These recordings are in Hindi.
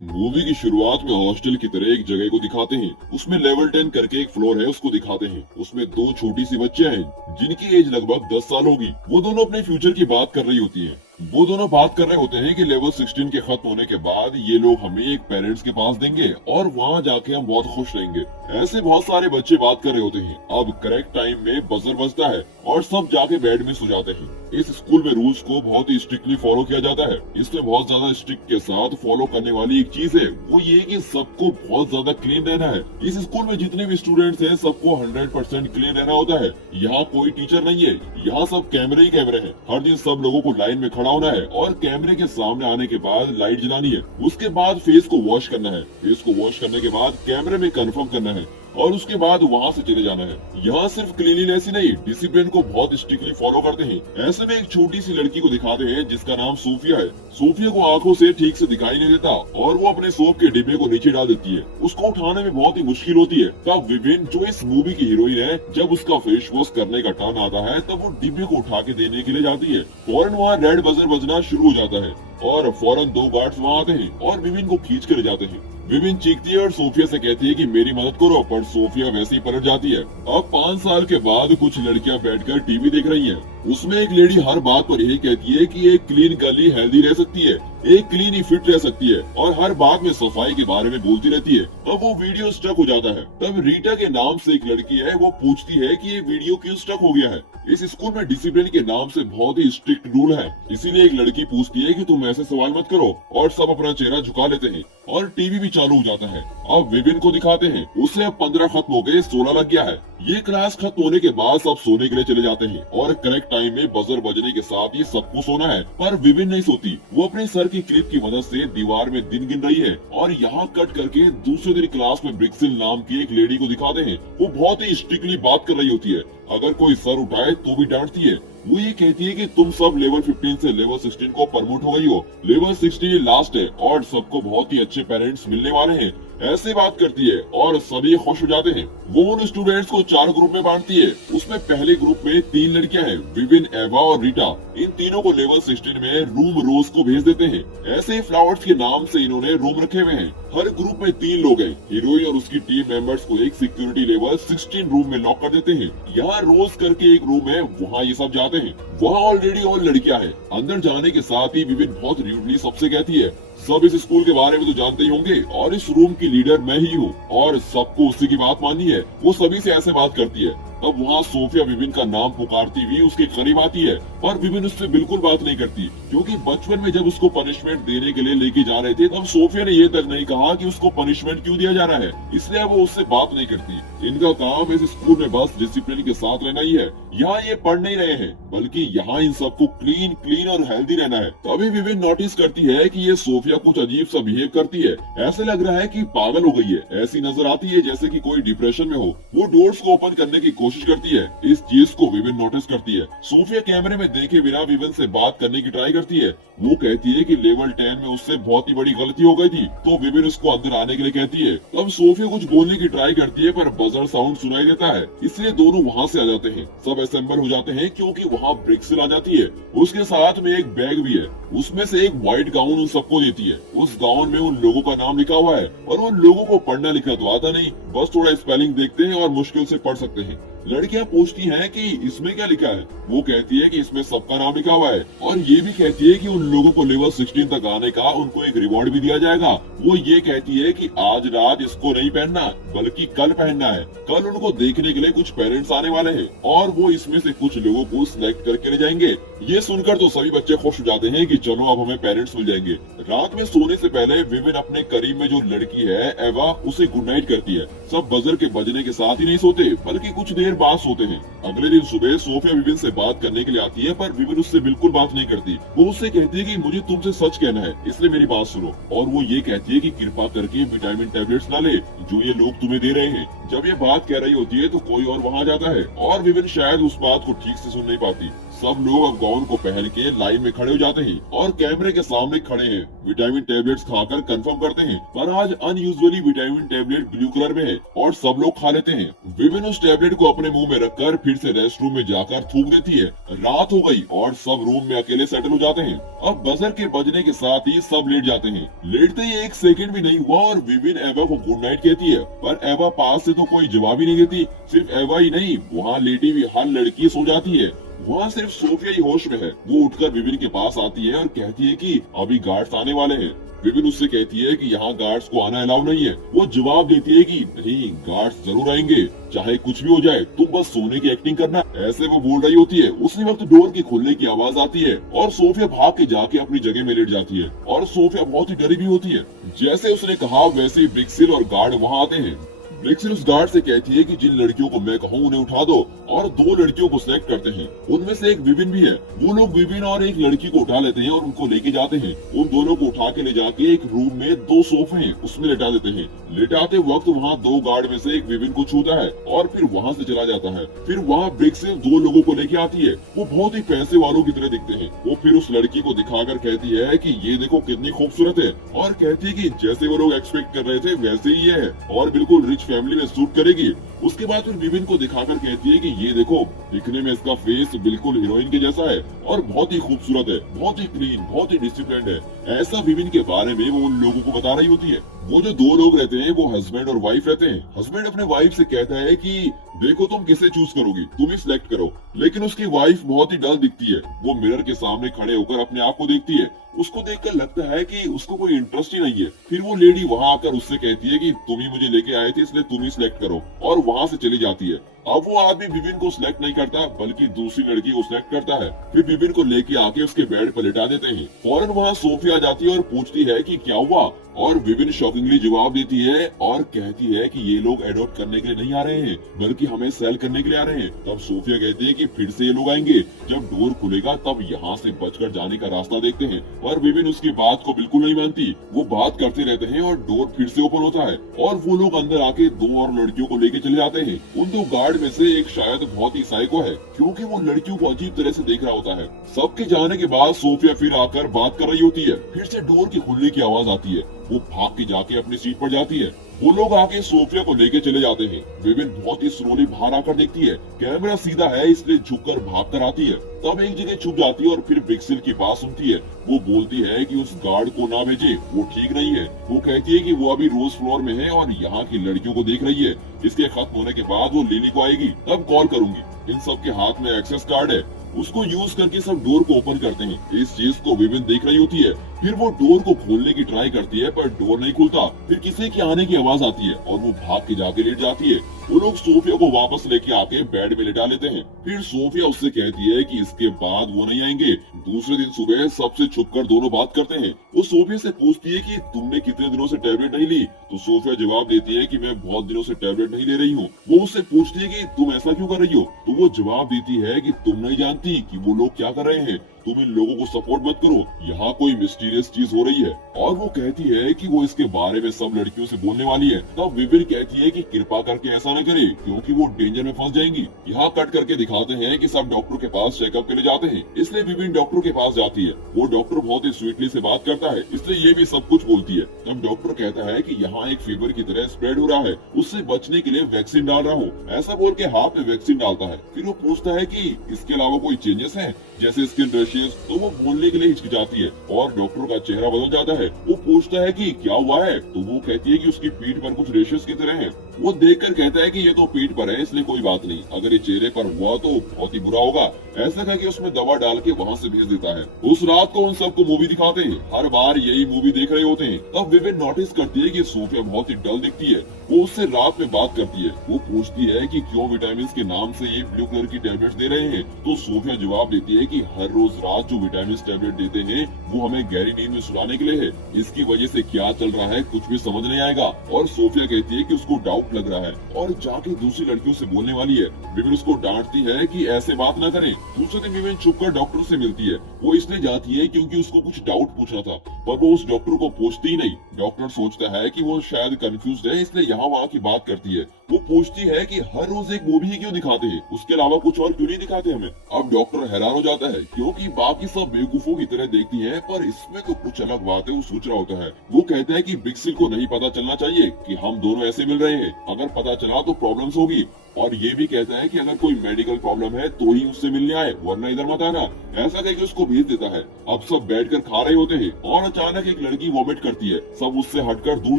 मूवी की शुरुआत में हॉस्टल की तरह एक जगह को दिखाते हैं। उसमें लेवल 10 करके एक फ्लोर है, उसको दिखाते हैं। उसमें दो छोटी सी बच्चियां हैं जिनकी एज लगभग 10 साल होगी। वो दोनों अपने फ्यूचर की बात कर रही होती हैं। वो दोनों बात कर रहे होते हैं कि लेवल 16 के खत्म होने के बाद ये लोग हमें एक पेरेंट्स के पास देंगे और वहाँ जाके हम बहुत खुश रहेंगे। ऐसे बहुत सारे बच्चे बात कर रहे होते हैं। अब करेक्ट टाइम में बजर बजता है और सब जाके बेड में सो जाते हैं। इस स्कूल में रूल्स को बहुत ही स्ट्रिक्टली फॉलो किया जाता है। इसमें बहुत ज्यादा स्ट्रिक्ट के साथ फॉलो करने वाली एक चीज है, वो ये कि सबको बहुत ज्यादा क्लीन रहना है। इस स्कूल में जितने भी स्टूडेंट्स हैं सबको 100% क्लीन रहना होता है। यहाँ कोई टीचर नहीं है, यहाँ सब कैमरे ही कैमरे हैं। हर दिन सब लोगों को लाइन में खड़ा होना है और कैमरे के सामने आने के बाद लाइट जलानी है। उसके बाद फेस को वॉश करना है। फेस को वॉश करने के बाद कैमरे में कंफर्म करना है और उसके बाद वहाँ से चले जाना है। यहाँ सिर्फ क्लीनिनेस ही नहीं, डिसिप्लिन को बहुत स्ट्रिक्टली फॉलो करते हैं। ऐसे में एक छोटी सी लड़की को दिखाते हैं जिसका नाम सूफिया है। सूफिया को आंखों से ठीक से दिखाई नहीं देता और वो अपने सोप के डिब्बे को नीचे डाल देती है। उसको उठाने में बहुत ही मुश्किल होती है। तब विविन, जो इस मूवी की हीरोइन है, जब उसका फेस वॉश करने का टर्न आता है तब वो डिब्बे को उठा के देने के लिए जाती है। फौरन वहाँ रेड बजर बजना शुरू हो जाता है और फौरन दो गार्ड्स वहाँ आते हैं और विविन को खींच कर ले जाते हैं। विविन चीखती है और सोफिया से कहती है कि मेरी मदद करो, पर सोफिया वैसे ही पलट जाती है। अब 5 साल के बाद कुछ लड़कियां बैठकर टीवी देख रही हैं। उसमें एक लेडी हर बात पर यही कहती है कि एक क्लीन गर्ल ही हेल्दी रह सकती है, एक क्लीन ही फिट रह सकती है और हर बात में सफाई के बारे में बोलती रहती है। अब वो वीडियो स्टक हो जाता है। तब रीटा के नाम से एक लड़की है, वो पूछती है कि ये वीडियो क्यों स्टक हो गया है। इस स्कूल में डिसिप्लिन के नाम से बहुत ही स्ट्रिक्ट रूल है, इसीलिए एक लड़की पूछती है कि तुम ऐसे सवाल मत करो और सब अपना चेहरा झुका लेते हैं और टीवी भी चालू हो जाता है। अब विविन को दिखाते हैं, उसे अब 15 खत्म हो गए, 16 लग गया है। ये क्लास खत्म होने के बाद सब सोने के लिए चले जाते हैं और करेक्ट टाइम में बजर बजने के साथ ही सबको सोना है। पर विविन नहीं सोती। वो अपने सर की क्लिप की मदद से दीवार में दिन गिन रही है और यहाँ कट करके दूसरे दिन क्लास में ब्रिक्सिल नाम की एक लेडी को दिखाते हैं। वो बहुत ही स्ट्रिक्टली बात कर रही होती है। अगर कोई सर उठाए तो भी डांटती है। वो ये कहती है कि तुम सब लेवल 15 से लेवल 16 को प्रमोट हो गई हो। लेवल 16 लास्ट है और सबको बहुत ही अच्छे पेरेंट्स मिलने वाले हैं। ऐसे बात करती है और सभी खुश हो जाते हैं। वो उन स्टूडेंट्स को 4 ग्रुप में बांटती है। उसमें पहले ग्रुप में 3 लड़कियां हैं, विविन, एवा और रीटा। इन तीनों को लेवल 16 में रूम रोज को भेज देते हैं। ऐसे ही फ्लावर्स के नाम से इन्होंने रूम रखे हुए हैं। हर ग्रुप में 3 लोग हैं। हीरोइन और उसकी टीम मेंबर्स को एक सिक्योरिटी लेवल 16 रूम में लॉक कर देते हैं। यहाँ रोज करके एक रूम है, वहाँ ये सब जाते हैं। वहाँ ऑलरेडी और लड़कियां हैं। अंदर जाने के साथ ही विविन बहुत रूडली सबसे कहती है, सब इस स्कूल के बारे में तो जानते ही होंगे और इस रूम की लीडर मैं ही हूँ और सबको उसी की बात माननी है। वो सभी से ऐसे बात करती है। तब वहाँ सोफिया विविन का नाम पुकारती हुई उसके करीब आती है, पर विविन उससे बिल्कुल बात नहीं करती, क्योंकि बचपन में जब उसको पनिशमेंट देने के लिए लेके जा रहे थे तब सोफिया ने ये तक नहीं कहा कि उसको पनिशमेंट क्यों दिया जा रहा है, इसलिए वो उससे बात नहीं करती। इनका काम इस स्कूल में बस डिसिप्लिन के साथ रहना ही है। यहाँ ये पढ़ नहीं रहे हैं, बल्कि यहाँ इन सबको क्लीन क्लीन और हेल्दी रहना है। तभी विविन नोटिस करती है कि ये सोफिया कुछ अजीब सा बिहेव करती है। ऐसे लग रहा है कि पागल हो गई है। ऐसी नजर आती है जैसे कि कोई डिप्रेशन में हो। वो डोर्स को ओपन करने की कोशिश करती है। इस चीज को विविन नोटिस करती है। सोफिया कैमरे में देखे बिना विविन से बात करने की ट्राई करती है। वो कहती है कि लेवल 10 में उससे बहुत ही बड़ी गलती हो गई थी, तो विविन उसको अंदर आने के लिए कहती है। तब सोफिया कुछ बोलने की ट्राई करती है, पर बजर साउंड सुनाई देता है, इसलिए दोनों वहाँ से आ जाते हैं। सब असेंबल हो जाते हैं क्योंकि वहाँ ब्रिक्सिल आ जाती है। उसके साथ में एक बैग भी है, उसमें से एक व्हाइट गाउन उन सबको देती है। उस गाउन में उन लोगों का नाम लिखा हुआ है और उन लोगों को पढ़ना लिखना तो आता नहीं, बस थोड़ा स्पेलिंग देखते हैं और मुश्किल से पढ़ सकते हैं। लड़कियां पूछती हैं कि इसमें क्या लिखा है। वो कहती है कि इसमें सबका नाम लिखा हुआ है और ये भी कहती है कि उन लोगों को लेवल 16 तक आने का उनको एक रिवॉर्ड भी दिया जाएगा। वो ये कहती है कि आज रात इसको नहीं पहनना, बल्कि कल पहनना है। कल उनको देखने के लिए कुछ पेरेंट्स आने वाले हैं और वो इसमें से कुछ लोगों को सिलेक्ट करके ले जाएंगे। ये सुनकर तो सभी बच्चे खुश हो जाते हैं कि चलो अब हमें पेरेंट्स मिल जाएंगे। रात में सोने से पहले विविन अपने करीब में जो लड़की है एवा, उसे गुड नाइट करती है। सब बजर के बजने के साथ ही नहीं सोते, बल्कि कुछ देर बाद सोते हैं। अगले दिन सुबह सोफिया विविन से बात करने के लिए आती है, पर विविन उससे बिल्कुल बात नहीं करती। वो उससे कहती है कि मुझे तुमसे सच कहना है, इसलिए मेरी बात सुनो। और वो ये कहती है कि कृपा करके विटामिन टैबलेट्स ना ले जो ये लोग तुम्हें दे रहे हैं। जब ये बात कह रही होती है तो कोई और वहाँ जाता है और विविन शायद उस बात को ठीक से सुन नहीं पाती। सब लोग अब गाउन को पहन के लाइन में खड़े हो जाते हैं और कैमरे के सामने खड़े हैं। विटामिन टैबलेट्स खाकर कंफर्म करते हैं, पर आज unusually vitamin tablet blue colour में है और सब लोग खा लेते हैं। विविन उस टैबलेट को अपने मुंह में रखकर फिर से रेस्ट रूम में जाकर थूक देती है। रात हो गई और सब रूम में अकेले सेटल हो जाते हैं। अब बजर के बजने के साथ ही सब लेट जाते हैं। लेटते ही एक सेकंड भी नहीं हुआ और विविन एवा को गुड नाइट कहती है, पर एवा पास से तो कोई जवाब ही नहीं देती। सिर्फ एवा ही नहीं, वहाँ लेटी हुई हर लड़की सो जाती है। वहाँ सिर्फ सोफिया ही होश में है। वो उठकर विविन के पास आती है और कहती है कि अभी गार्ड्स आने वाले हैं। विविन उससे कहती है कि यहाँ गार्ड्स को आना अलाउ नहीं है। वो जवाब देती है कि नहीं, गार्ड्स जरूर आएंगे, चाहे कुछ भी हो जाए, तुम बस सोने की एक्टिंग करना। ऐसे वो बोल रही होती है। उसी वक्त डोर के खुलने की आवाज आती है और सोफिया भाग के जाके अपनी जगह में लेट जाती है और सोफिया बहुत ही डरी भी होती है। जैसे उसने कहा वैसे ही ब्रिक्सिल और गार्ड वहाँ आते हैं। ब्रिक्सिल उस गार्ड से कहती है कि जिन लड़कियों को मैं कहूँ उन्हें उठा दो, और दो लड़कियों को सिलेक्ट करते हैं। उनमें से एक विविन भी है। वो लोग विविन और एक लड़की को उठा लेते हैं और उनको लेके जाते हैं। उन दोनों को उठा के ले जाके एक रूम में दो सोफे हैं उसमें लेटा देते हैं। लेटाते वक्त वहाँ दो गार्ड में से एक विविन को छूता है और फिर वहाँ से चला जाता है। फिर वहाँ ब्रिक्सिल दो लोगों को लेके आती है। वो बहुत ही पैसे वालों की तरह दिखते हैं। वो फिर उस लड़की को दिखाकर कहती है कि ये देखो कितनी खूबसूरत है, और कहती है कि जैसे वो लोग एक्सपेक्ट कर रहे थे वैसे ही ये है और बिल्कुल रिच फैमिली में सूट करेगी। उसके बाद फिर विविन को दिखाकर कहती है कि ये देखो, दिखने में इसका फेस बिल्कुल हीरोइन के जैसा है और बहुत ही खूबसूरत है, बहुत ही क्लीन, बहुत ही डिसिप्लिन्ड है। ऐसा विविन के बारे में वो उन लोगों को बता रही होती है। वो जो दो लोग रहते हैं वो हस्बैंड और वाइफ रहते हैं। हस्बैंड अपने वाइफ से कहता है कि देखो तुम किसे चूज करोगी, तुम ही सिलेक्ट करो। लेकिन उसकी वाइफ बहुत ही डल दिखती है। वो मिरर के सामने खड़े होकर अपने आप को देखती है। उसको देखकर लगता है कि उसको कोई इंटरेस्ट ही नहीं है। फिर वो लेडी वहाँ आकर उससे कहती है कि तुम ही मुझे लेके आए थे, इसलिए तुम ही सिलेक्ट करो, और वहाँ से चली जाती है। अब वो आदमी विविन को सिलेक्ट नहीं करता बल्कि दूसरी लड़की को सिलेक्ट करता है। फिर विविन को लेके आके उसके बेड पर लेटा देते हैं। फौरन वहाँ सोफिया आ जाती है और पूछती है कि क्या हुआ, और विविन शॉकिंगली जवाब देती है और कहती है कि ये लोग एडॉप्ट करने के लिए नहीं आ रहे हैं बल्कि हमें सेल करने के लिए आ रहे हैं। तब सोफिया कहती है कि फिर से ये लोग आएंगे, जब डोर खुलेगा तब यहाँ से बचकर जाने का रास्ता देखते हैं। पर विविन उसकी बात को बिल्कुल नहीं मानती। वो बात करते रहते हैं और डोर फिर से ओपन होता है और वो लोग अंदर आके दो और लड़कियों को लेके चले जाते हैं। उन दो गार्ड में से एक शायद बहुत ही साइको है, क्योंकि वो लड़कियों को अजीब तरह से देख रहा होता है। सबके जाने के बाद सोफिया फिर आकर बात कर रही होती है। फिर से डोर के खुलने की आवाज आती है। वो भाग के जाके अपनी सीट पर जाती है। वो लोग आके सोफिया को लेके चले जाते हैं। विविन बहुत ही स्लोली बाहर आकर देखती है। कैमरा सीधा है इसलिए झुककर भाग कर आती है। तब एक जगह छुप जाती है और फिर ब्रिक्सिल की बात सुनती है। वो बोलती है कि उस गार्ड को ना भेजे, वो ठीक नहीं है। वो कहती है कि वो अभी रोज फ्लोर में है और यहाँ की लड़कियों को देख रही है। इसके खत्म होने के बाद वो लिली को आएगी, तब कॉल करूंगी। इन सब के हाथ में एक्सेस कार्ड है, उसको यूज करके सब डोर को ओपन करते हैं। इस चीज को विविन देख रही होती है। फिर वो डोर को खोलने की ट्राई करती है पर डोर नहीं खुलता। फिर किसी के आने की आवाज आती है और वो भाग के जाके लेट जाती है। वो लोग सोफिया को वापस लेके आके बेड में लेटा लेते हैं। फिर सोफिया उससे कहती है कि इसके बाद वो नहीं आएंगे। दूसरे दिन सुबह सबसे छुपकर दोनों बात करते हैं। वो सोफिया से पूछती है कि तुमने कितने दिनों से टैबलेट नहीं ली, तो सोफिया जवाब देती है कि मैं बहुत दिनों से टैबलेट नहीं ले रही हूँ। वो उससे पूछती है कि तुम ऐसा क्यों कर रही हो, तो वो जवाब देती है कि तुम नहीं जानती कि वो लोग क्या कर रहे हैं, तुम इन लोगों को सपोर्ट मत करो, यहाँ कोई मिस्टीरियस चीज हो रही है। और वो कहती है कि वो इसके बारे में सब लड़कियों से बोलने वाली है। तब विविन कहती है कि कृपा करके ऐसा न करे क्योंकि वो डेंजर में फंस जाएंगी। यहाँ कट करके दिखाते हैं कि सब डॉक्टर के पास चेकअप के लिए जाते हैं, इसलिए विविन डॉक्टर के पास जाती है। वो डॉक्टर बहुत ही स्वीटली से बात करता है, इसलिए ये भी सब कुछ बोलती है। तब डॉक्टर कहता है कि यहाँ एक फीवर की तरह स्प्रेड हो रहा है, उससे बचने के लिए वैक्सीन डाल रहा हूँ। ऐसा बोल के हाथ में वैक्सीन डालता है। फिर वो पूछता है कि इसके अलावा कोई चेंजेस है जैसे स्किन रैशेस, तो वो बोलने के लिए हिचकिचाती है और डॉक्टर का चेहरा बदल जाता है। वो पूछता है कि क्या हुआ है, तो वो कहती है कि उसकी पीठ पर कुछ रेशेस की तरह है। वो देखकर कहता है कि ये तो पीठ पर है इसलिए कोई बात नहीं, अगर ये चेहरे पर हुआ तो बहुत ही बुरा होगा। ऐसा करके उसमें दवा डाल के वहाँ से भेज देता है। उस रात को उन सबको मूवी दिखाते हैं। हर बार यही मूवी देख रहे होते हैं। तब विविन नोटिस करती है कि सोफिया बहुत ही डल दिखती है। वो उससे रात में बात करती है। वो पूछती है कि क्यों विटामिन के नाम से ये ब्लू कलर की टैबलेट दे रहे हैं, तो सोफिया जवाब देती है कि हर रोज रात जो विटामिन टैबलेट देते हैं वो हमें गहरी नींद में सुलाने के लिए है। इसकी वजह से क्या चल रहा है कुछ भी समझ नहीं आएगा। और सोफिया कहती है कि उसको डाउट लग रहा है और जाके दूसरी लड़कियों से बोलने वाली है। विविन उसको डांटती है कि ऐसे बात न करें। दूसरे दिन विविन छुपकर डॉक्टर से मिलती है। वो इसलिए जाती है क्योंकि उसको कुछ डाउट पूछना था, पर वो उस डॉक्टर को पूछती ही नहीं। डॉक्टर सोचता है कि वो शायद कंफ्यूज है, इसलिए यहाँ वहाँ की बात करती है। वो पूछती है कि हर रोज एक मूवी ही क्यों दिखाते हैं, उसके अलावा कुछ और क्यों नहीं दिखाते हमें। अब डॉक्टर हैरान हो जाता है क्योंकि बाकी सब बेवकूफों की तरह देखती है, पर इसमें तो कुछ अलग बात है। वो सोच रहा होता है। वो कहता है कि ब्रिक्सिल को नहीं पता चलना चाहिए कि हम दोनों ऐसे मिल रहे हैं, अगर पता चला तो प्रॉब्लम्स होगी। और ये भी कहता है कि अगर कोई मेडिकल प्रॉब्लम है तो ही उससे मिलने आए, वरना इधर मत आना। ऐसा कह के उसको भेज देता है। अब सब बैठकर खा रहे होते हैं और अचानक एक लड़की वॉमिट करती है। सब उससे हटकर दूर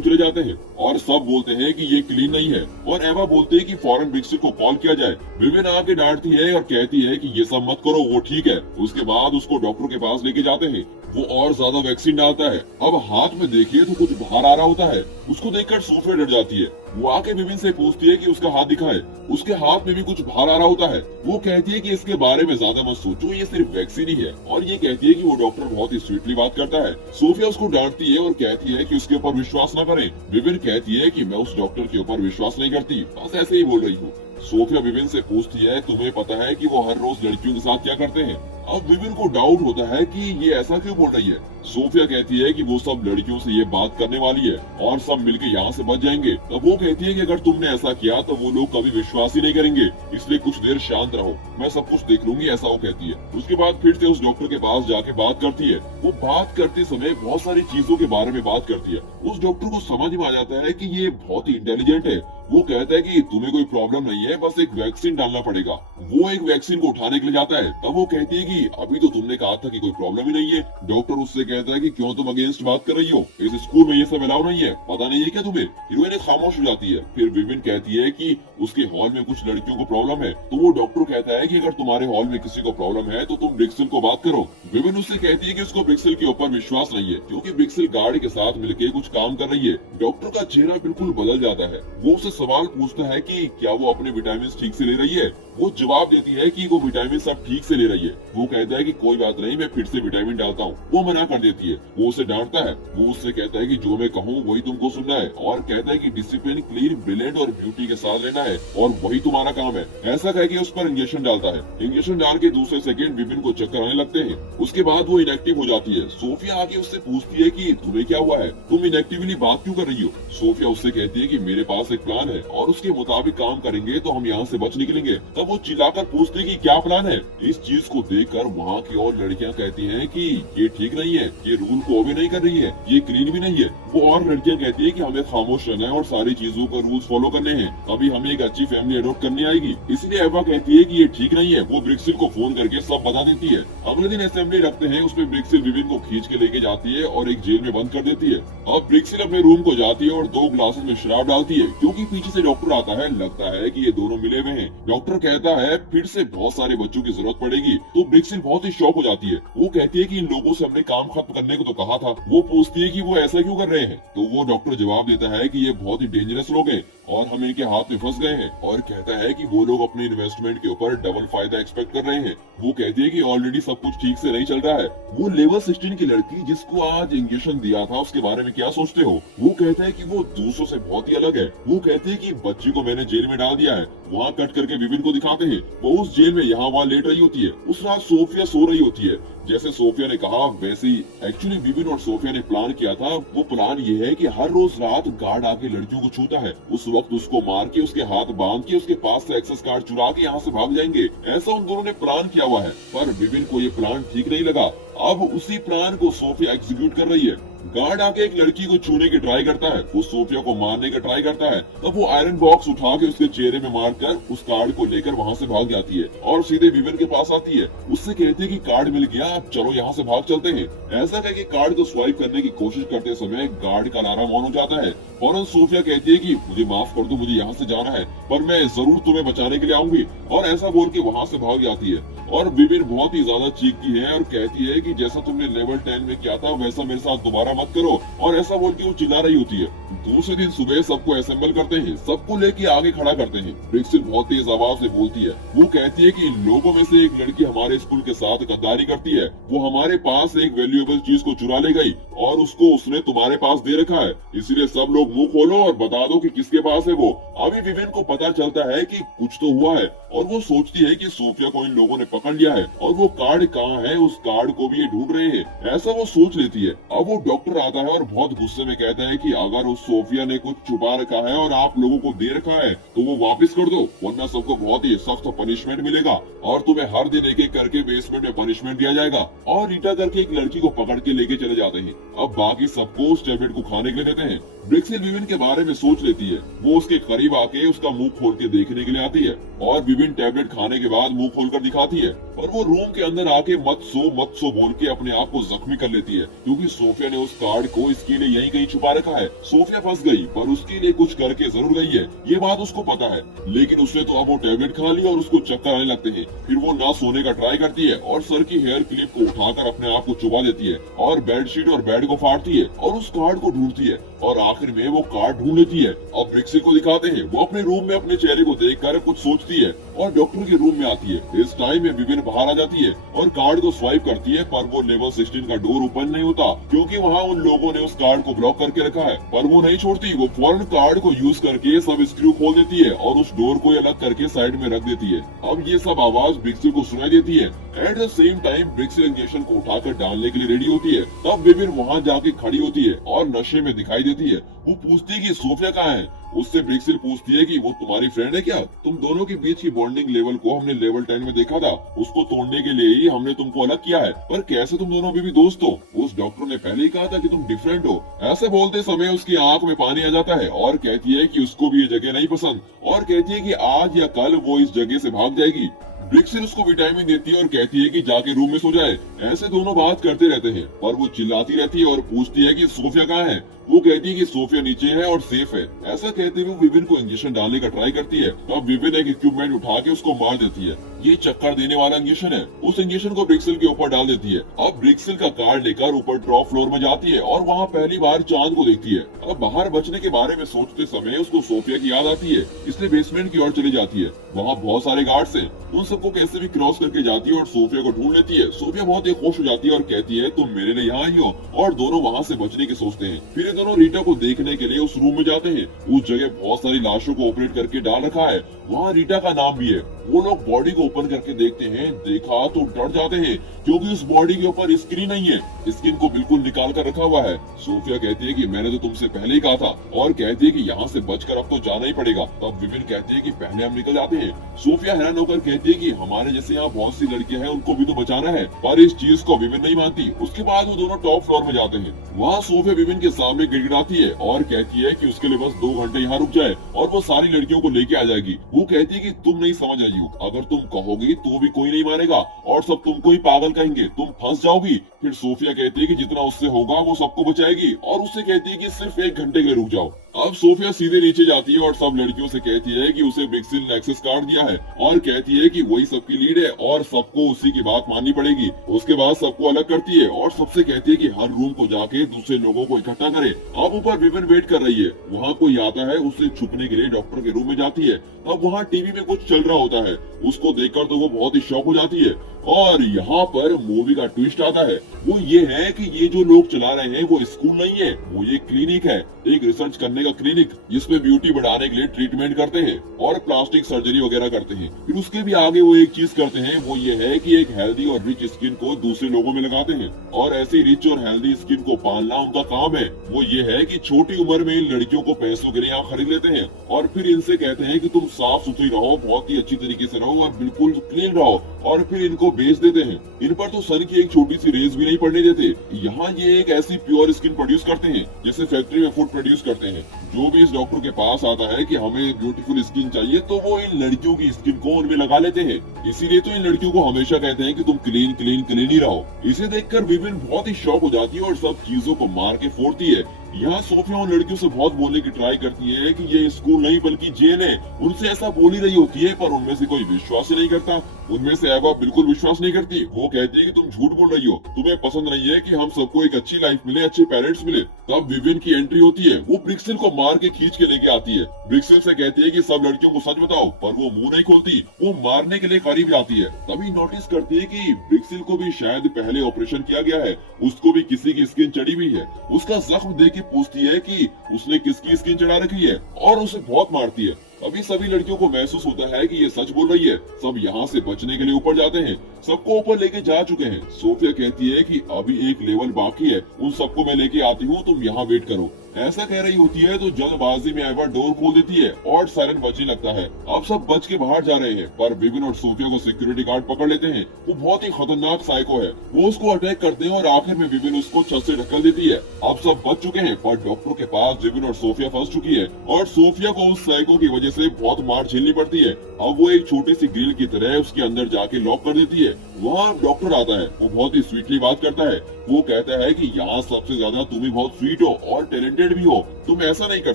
चले जाते हैं और सब बोलते हैं कि ये क्लीन नहीं है और एवा बोलते हैं कि फौरन ब्रिक्सिल को कॉल किया जाए। विविन आके डांटती है और कहती है कि ये सब मत करो, वो ठीक है। उसके बाद उसको डॉक्टर के पास लेके जाते हैं। वो और ज्यादा वैक्सीन डालता है। अब हाथ में देखिए तो कुछ बाहर आ रहा होता है। उसको देखकर सोफिया डर जाती है। वो आके विविन से पूछती है कि उसका हाथ दिखाए। उसके हाथ में भी कुछ बाहर आ रहा होता है। वो कहती है कि इसके बारे में ज्यादा मत सोचो, ये सिर्फ वैक्सीन ही है। और ये कहती है कि वो डॉक्टर बहुत ही स्वीटली बात करता है। सोफिया उसको डांटती है और कहती है कि उसके ऊपर विश्वास न करें। विविन कहती है कि मैं उस डॉक्टर के ऊपर विश्वास नहीं करती, बस ऐसे ही बोल रही हूँ। सोफिया विविन से पूछती है, तुम्हें पता है कि वो हर रोज लड़कियों के साथ क्या करते हैं? अब विविन को डाउट होता है कि ये ऐसा क्यों बोल रही है। सोफिया कहती है कि वो सब लड़कियों से ये बात करने वाली है और सब मिलके यहाँ से बच जाएंगे। तब वो कहती है कि अगर तुमने ऐसा किया तो वो लोग कभी विश्वास ही नहीं करेंगे, इसलिए कुछ देर शांत रहो, मैं सब कुछ देख लूंगी, ऐसा वो कहती है। उसके बाद फिर से उस डॉक्टर के पास जाके बात करती है। वो बात करते समय बहुत सारी चीजों के बारे में बात करती है। उस डॉक्टर को समझ में आ जाता है कि ये बहुत ही इंटेलिजेंट है। वो कहता है कि तुम्हें कोई प्रॉब्लम नहीं है, बस एक वैक्सीन डालना पड़ेगा। वो एक वैक्सीन को उठाने के लिए जाता है। तब वो कहती है कि अभी तो तुमने कहा था कि कोई प्रॉब्लम ही नहीं है। डॉक्टर उससे कहता है कि क्यों तुम अगेंस्ट बात कर रही हो, इस स्कूल में ये सब अलाउ नहीं है, पता नहीं है क्या तुम्हें? हीरोइन खामोश हो जाती है। फिर विविन कहती है कि उसके हॉल में कुछ लड़कियों को प्रॉब्लम है। तो वो डॉक्टर कहता है कि अगर तुम्हारे हॉल में किसी को प्रॉब्लम है तो तुम ब्रिक्सिल को बात करो। विविन उससे कहती है कि उसको ब्रिक्सिल के ऊपर विश्वास नहीं है, क्योंकि ब्रिक्सिल गार्ड के साथ मिलकर कुछ काम कर रही है। डॉक्टर का चेहरा बिल्कुल बदल जाता है। वो उससे सवाल पूछता है कि क्या वो अपने विटामिन ठीक से ले रही है। वो जवाब देती है कि वो विटामिन सब ठीक से ले रही है। वो कहता है कि कोई बात नहीं, मैं फिर से विटामिन डालता हूँ। वो मना कर देती है। वो उसे डांटता है। वो उससे कहता है कि जो मैं कहूँ वही तुमको सुनना है और कहता है कि डिसिप्लिन, क्लीन, ब्रिलियंट और ब्यूटी के साथ लेना है और वही तुम्हारा काम है। ऐसा कह के उस पर इंजेक्शन डालता है। इंजेक्शन डाल के दूसरे सेकंड विपिन को चक्कर आने लगते हैं। उसके बाद वो इनएक्टिव हो जाती है। सोफिया आके उससे पूछती है कि तुम्हें क्या हुआ है, तुम इनएक्टिवली बात क्यों कर रही हो? सोफिया उससे कहती है कि मेरे पास एक प्लान है और उसके मुताबिक काम करेंगे तो हम यहाँ से बच निकलेंगे। तब वो चिल्लाकर पूछती है कि क्या प्लान है? इस चीज को देखकर वहाँ की और लड़कियाँ कहती हैं कि ये ठीक नहीं है, ये रूल को ओबे नहीं कर रही है, ये क्लीन भी नहीं है। वो और लड़कियाँ कहती है कि हमें खामोश रहना है और सारी चीजों का रूल्स फॉलो करने हैं, तभी हमें एक अच्छी फैमिली अडॉप्ट करनी आएगी। इसलिए एवा कहती है कि ये ठीक नहीं है। वो ब्रिक्सिल को फोन करके सब बता देती है। अगले दिन असेंबली रखते हैं। उसमें ब्रिक्सिल विविन को खींच के लेके जाती है और एक जेल में बंद कर देती है। अब ब्रिक्सिल अपने रूम को जाती है और 2 ग्लासेस में शराब डालती है, क्योंकि पीछे से डॉक्टर आता है। लगता है कि ये दोनों मिले हुए हैं। डॉक्टर कहता है फिर से बहुत सारे बच्चों की जरूरत पड़ेगी। तो ब्रिक्सिल बहुत ही शॉक हो जाती है। वो कहती है कि इन लोगों से हमने काम खत्म करने को तो कहा था। वो पूछती है कि वो ऐसा क्यों कर रहे हैं। तो वो डॉक्टर जवाब देता है कि ये बहुत ही डेंजरस लोग हैं और हम इनके हाथ में फंस गए हैं। और कहता है कि वो लोग अपने इन्वेस्टमेंट के ऊपर डबल फायदा एक्सपेक्ट कर रहे हैं। वो कहती है कि ऑलरेडी सब कुछ ठीक से नहीं चल रहा है। वो लेवल 16 की लड़की जिसको आज इंजेक्शन दिया था उसके बारे में क्या सोचते हो? वो कहता है कि वो दूसरों से बहुत ही अलग है। वो कहते हैं कि बच्ची को मैंने जेल में डाल दिया है। वहाँ कट करके विविन को दिखाते हैं। वो उस जेल में यहाँ वहाँ लेट रही होती है। उस रात सोफिया सो रही होती है। जैसे सोफिया ने कहा वैसे ही एक्चुअली विविन और सोफिया ने प्लान किया था। वो प्लान ये है कि हर रोज रात गार्ड आके लड़कियों को छूता है। उस वक्त उसको मार के उसके हाथ बांध के उसके पास से एक्सेस कार्ड चुरा के यहाँ से भाग जाएंगे। ऐसा उन दोनों ने प्लान किया हुआ है। पर विविन को ये प्लान ठीक नहीं लगा। अब उसी प्लान को सोफिया एग्जीक्यूट कर रही है। गार्ड आके एक लड़की को छूने की ट्राई करता है। वो सोफिया को मारने का ट्राई करता है। तब वो आयरन बॉक्स उठा के उसके चेहरे में मारकर उस कार्ड को लेकर वहाँ से भाग जाती है और सीधे विविन के पास आती है। उससे कहती है कि कार्ड मिल गया, अब चलो यहाँ से भाग चलते हैं। ऐसा कह के कार्ड को स्वाइप करने की कोशिश करते समय गार्ड का अलार्म ऑन हो जाता है। फौरन सोफिया कहती है कि मुझे माफ कर दो, मुझे यहाँ से जाना है, पर मैं जरूर तुम्हें बचाने के लिए आऊंगी। और ऐसा बोल के वहाँ से भाग जाती है। और विविन बहुत ही ज्यादा चीखती है और कहती है कि जैसा तुमने लेवल 10 में किया था वैसा मेरे साथ दोबारा मत करो। और ऐसा बोल के वो चिल्ला रही होती है। दूसरे दिन सुबह सबको असेंबल करते हैं। सबको लेके आगे खड़ा करते हैं। ब्रिक्सिल बहुत तेज आवाज से बोलती है। वो कहती है कि इन लोगों में से एक लड़की हमारे स्कूल के साथ गद्दारी करती है। वो हमारे पास एक वैल्यूएबल चीज को चुरा ले गई और उसको उसने तुम्हारे पास दे रखा है। इसलिए सब लोग मुंह खोलो और बता दो कि किसके पास है वो। अभी विविन को पता चलता है कि कुछ तो हुआ है और वो सोचती है कि सोफिया को इन लोगों ने पकड़ लिया है और वो कार्ड कहाँ है, उस कार्ड को भी ये ढूंढ रहे हैं। ऐसा वो सोच लेती है। अब वो डॉक्टर आता है और बहुत गुस्से में कहता है कि अगर उस सोफिया ने कुछ छुपा रखा है और आप लोगों को दे रखा है तो वो वापस कर दो, वरना सबको बहुत ही सख्त पनिशमेंट मिलेगा और तुम्हें हर दिन एक एक करके बेसमेंट में पनिशमेंट दिया जाएगा। और रीटा करके एक लड़की को पकड़ के लेके चले जाते हैं। अब बाकी सबको उस टैबलेट को खाने के लिए देते हैं। ब्रिक्सिल विविन के बारे में सोच लेती है। वो उसके करीब आके उसका मुंह खोल के देखने के लिए आती है और विविन टैबलेट खाने के बाद मुंह खोलकर दिखाती है, पर वो रूम के अंदर आके मत सो बोल के अपने आप को जख्मी कर लेती है, क्योंकि सोफिया ने उस कार्ड को इसके लिए यहीं कहीं छुपा रखा है। सोफिया फंस गई, पर उसके लिए कुछ करके जरूर गई है, ये बात उसको पता है। लेकिन उसने तो अब वो टैबलेट खा ली और उसको चक्कर आने लगते हैं। फिर वो ना सोने का ट्राई करती है और सर की हेयर क्लिप को उठाकर अपने आप को चुबा देती है और बेडशीट और बेड को फाड़ती है और उस कार्ड को ढूंढती है और आखिर में वो कार्ड ढूंढ लेती है। अब ब्रिक्सिल को दिखाते हैं। वो अपने रूम में अपने चेहरे को देखकर कुछ सोचती है और डॉक्टर के रूम में आती है। इस टाइम में विविन बाहर आ जाती है और कार्ड को स्वाइप करती है, पर वो लेवल 16 का डोर ओपन नहीं होता, क्योंकि वहाँ उन लोगों ने उस कार्ड को ब्लॉक करके रखा है। पर वो नहीं छोड़ती, वो फौरन कार्ड को यूज करके सब स्क्रू खोल देती है और उस डोर को अलग करके साइड में रख देती है। अब ये सब आवाज ब्रिक्सिल को सुनाई देती है। एट द सेम टाइम ब्रिक्सिल इंजेक्शन को उठाकर डालने के लिए रेडी होती है। तब विविन वहाँ जाके खड़ी होती है और नशे में दिखाई देती है। वो पूछती है कि सोफिया कहाँ है। उससे ब्रिक्सिल पूछती है कि वो तुम्हारी फ्रेंड है क्या? तुम दोनों के बीच की बॉन्डिंग लेवल को हमने लेवल 10 में देखा था, उसको तोड़ने के लिए ही हमने तुमको अलग किया है, पर कैसे तुम दोनों अभी भी दोस्त हो? उस डॉक्टर ने पहले ही कहा था कि तुम डिफरेंट हो। ऐसे बोलते समय उसकी आंख में पानी आ जाता है और कहती है कि उसको भी ये जगह नहीं पसंद और कहती है कि आज या कल वो इस जगह से भाग जाएगी। ब्रिक्सिल उसको विटामिन देती है और कहती है कि जाके रूम में सो जाए। ऐसे दोनों बात करते रहते हैं और वो चिल्लाती रहती है और पूछती है कि सोफिया कहाँ है। वो कहती है कि सोफिया नीचे है और सेफ है। ऐसा कहते हुए विविन को इंजेक्शन डालने का ट्राई करती है। अब विविन एक इक्विपमेंट उठा के उसको मार देती है। ये चक्कर देने वाला इंजेक्शन है। उस इंजेक्शन को ब्रिक्सिल के ऊपर डाल देती है। अब ब्रिक्सिल का कार्ड लेकर ऊपर टॉप फ्लोर में जाती है और वहाँ पहली बार चांद को देखती है। अब बाहर बचने के बारे में सोचते समय उसको सोफिया की याद आती है, इसलिए बेसमेंट की ओर चली जाती है। वहाँ बहुत सारे गार्ड्स हैं, उन सबको कैसे भी क्रॉस करके जाती है और सोफिया को ढूंढ लेती है। सोफिया बहुत ही खुश हो जाती है और कहती है तुम मेरे लिए यहाँ आई हो, और दोनों वहाँ से बचने की सोचते हैं। फिर ये दोनों रीटा को देखने के लिए उस रूम में जाते हैं। उस जगह बहुत सारी लाशों को ऑपरेट करके डाल रखा है। वहाँ रीटा का नाम भी है। वो लोग बॉडी को ओपन करके देखते हैं, देखा तो डर जाते हैं, क्योंकि उस बॉडी के ऊपर स्किन नहीं है, स्किन को बिल्कुल निकाल कर रखा हुआ है। सोफिया कहती है कि मैंने तो तुमसे पहले ही कहा था, और कहती है कि यहाँ से बचकर अब तो जाना ही पड़ेगा। तब विविन कहती है कि पहले हम निकल जाते हैं। सोफिया हैरान होकर कहती है कि हमारे जैसे यहाँ बहुत सी लड़कियां हैं, उनको भी तो बचाना है, पर इस चीज को विविन नहीं मानती। उसके बाद वो दोनों टॉप फ्लोर में जाते हैं। वहाँ सोफिया विविन के सामने गिड़गिड़ाती है और कहती है कि उसके लिए बस 2 घंटे यहाँ रुक जाए और वो सारी लड़कियों को लेके आ जाएगी। वो कहती है कि तुम नहीं समझ आई हो, अगर तुम कहोगी तो भी कोई नहीं मानेगा और सब तुमको ही पागल कहेंगे, तुम फंस जाओगी। फिर सोफिया कहती है कि जितना उससे होगा वो सबको बचाएगी और उससे कहती है कि सिर्फ 1 घंटे के लिए रुक जाओ। अब सोफिया सीधे नीचे जाती है और सब लड़कियों से कहती है कि उसे ब्रिक्सिल ने एक्सेस कार्ड दिया है और कहती है कि वही सबकी लीड है और सबको उसी की बात माननी पड़ेगी। उसके बाद सबको अलग करती है और सबसे कहती है कि हर रूम को जाके दूसरे लोगों को इकट्ठा करे। अब ऊपर विविन वेट कर रही है। वहाँ कोई आता है, उससे छुपने के लिए डॉक्टर के रूम में जाती है। अब वहाँ टीवी में कुछ चल रहा होता है, उसको देखकर तो वो बहुत ही शॉक हो जाती है। और यहाँ पर मूवी का ट्विस्ट आता है। वो ये है कि ये जो लोग चला रहे हैं वो स्कूल नहीं है, वो ये क्लिनिक है, एक रिसर्च करने का क्लिनिक, जिसमें ब्यूटी बढ़ाने के लिए ट्रीटमेंट करते हैं और प्लास्टिक सर्जरी वगैरह करते हैं। फिर उसके भी आगे वो एक चीज करते हैं, वो ये है कि एक हेल्दी और रिच स्किन को दूसरे लोगों में लगाते हैं और ऐसी रिच और हेल्दी स्किन को पालना उनका काम है। वो ये है कि छोटी उम्र में इन लड़कियों को पैसों के लिए यहाँ खरीद लेते हैं और फिर इनसे कहते हैं कि तुम साफ सुथरी रहो, बहुत ही अच्छी तरीके से रहो और बिल्कुल क्लीन रहो, और फिर इनको बेच देते हैं। इन पर तो सन की एक छोटी सी रेज भी नहीं पड़ने देते। यहाँ ये एक ऐसी प्योर स्किन प्रोड्यूस करते हैं जैसे फैक्ट्री में फूड प्रोड्यूस करते हैं। जो भी इस डॉक्टर के पास आता है कि हमें ब्यूटीफुल स्किन चाहिए, तो वो इन लड़कियों की स्किन को उनमें लगा लेते हैं। इसीलिए तो इन लड़कियों को हमेशा कहते हैं कि तुम क्लीन क्लीन क्लीन ही रहो। इसे देखकर विविन बहुत ही शॉक हो जाती है और सब चीजों को मार के फोड़ती है। यहाँ सोफिया उन लड़कियों से बहुत बोलने की ट्राई करती है कि ये स्कूल नहीं बल्कि जेल है। उनसे ऐसा बोल ही रही होती है, पर उनमें से कोई विश्वास ही नहीं करता। उनमें से एवा बिल्कुल विश्वास नहीं करती। वो कहती है कि तुम झूठ बोल रही हो, तुम्हें पसंद नहीं है कि हम सबको एक अच्छी लाइफ मिले, अच्छे पेरेंट्स मिले। तब विविन की एंट्री होती है। वो ब्रिक्सिल को मार के खींच के लेके आती है। ब्रिक्सिल से कहती है कि सब लड़कियों को सच बताओ, पर वो मुंह नहीं खोलती। वो मारने के लिए करीब जाती है। तभी नोटिस करती है कि ब्रिक्सिल को भी शायद पहले ऑपरेशन किया गया है, उसको भी किसी की स्किन चढ़ी हुई है। उसका जख्म देख के पूछती है कि उसने किसकी स्किन चढ़ा रखी है और उसे बहुत मारती है। अभी सभी लड़कियों को महसूस होता है कि ये सच बोल रही है। सब यहाँ से बचने के लिए ऊपर जाते हैं। सबको ऊपर लेके जा चुके हैं। सोफिया कहती है कि अभी एक लेवल बाकी है, उन सबको मैं लेके आती हूँ, तुम यहाँ वेट करो। ऐसा कह रही होती है तो जल्दबाजी में एवा डोर खोल देती है और सायरन बजने लगता है। अब सब बच के बाहर जा रहे हैं, पर विविन और सोफिया को सिक्योरिटी गार्ड पकड़ लेते हैं। वो बहुत ही खतरनाक साइको है। वो उसको अटैक करते हैं और आखिर में विविन उसको छत से ढकल देती है। अब सब बच चुके हैं, पर डॉक्टर के पास विविन और सोफिया फंस चुकी है और सोफिया को उस साइको की वजह से बहुत मार झेलनी पड़ती है। अब वो एक छोटी सी ग्रिल की तरह उसके अंदर जाके लॉक कर देती है। वहाँ डॉक्टर आता है। वो बहुत ही स्वीटली बात करता है। वो कहता है कि यहाँ सबसे ज्यादा तुम ही बहुत स्वीट हो और टैलेंटेड भी हो, तुम ऐसा नहीं कर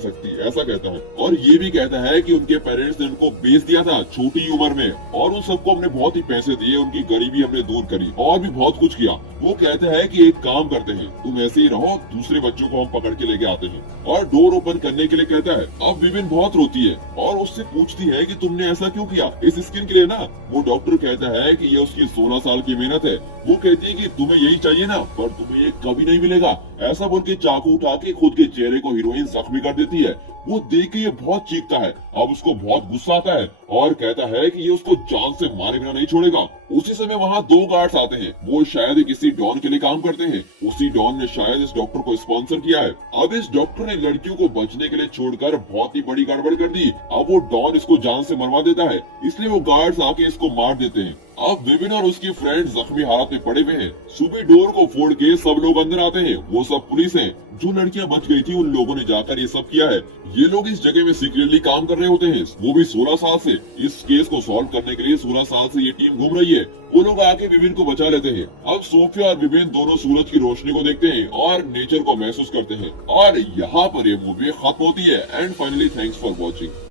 सकती, ऐसा कहता है। और ये भी कहता है कि उनके पेरेंट्स ने उनको बेच दिया था छोटी उम्र में और उन सबको हमने बहुत ही पैसे दिए, उनकी गरीबी हमने दूर करी और भी बहुत कुछ किया। वो कहता है कि एक काम करते हैं, तुम ऐसे ही रहो, दूसरे बच्चों को हम पकड़ के लेके आते हैं। और डोर ओपन करने के लिए कहता है। अब विविन बहुत रोती है और उससे पूछती है कि तुमने ऐसा क्यों किया, इस स्किन के लिए ना। वो डॉक्टर कहता है कि ये उसकी 16 साल की मेहनत है। वो कहती है कि तुम्हें यही चाहिए ना, पर तुम्हें ये कभी नहीं मिलेगा। ऐसा बोल के चाकू उठा के खुद के चेहरे को हीरोइन जख्मी कर देती है। वो देख के ये बहुत चीखता है। अब उसको बहुत गुस्सा आता है और कहता है कि ये उसको जान से मारे बिना नहीं छोड़ेगा। उसी समय वहाँ 2 गार्ड्स आते हैं। वो शायद किसी डॉन के लिए काम करते हैं। उसी डॉन ने शायद इस डॉक्टर को स्पॉन्सर किया है। अब इस डॉक्टर ने लड़कियों को बचने के लिए छोड़कर बहुत ही बड़ी गड़बड़ कर दी। अब वो डॉन इसको जान से मरवा देता है, इसलिए वो गार्ड्स आके इसको मार देते हैं। अब विविन और उसकी फ्रेंड जख्मी हालत में पड़े हुए हैं। सुबह डोर को फोड़ के सब लोग अंदर आते हैं। वो सब पुलिस हैं। जो लड़कियां बच गई थी उन लोगों ने जाकर ये सब किया है। ये लोग इस जगह में सीक्रेटली काम कर रहे होते हैं, वो भी 16 साल से। इस केस को सॉल्व करने के लिए 16 साल से ये टीम घूम रही है। वो लोग आके विविन को बचा लेते हैं। अब सोफिया और विविन दोनों सूरज की रोशनी को देखते हैं और नेचर को महसूस करते हैं। और यहाँ पर ये मूवी खत्म होती है। And finally thanks for watching.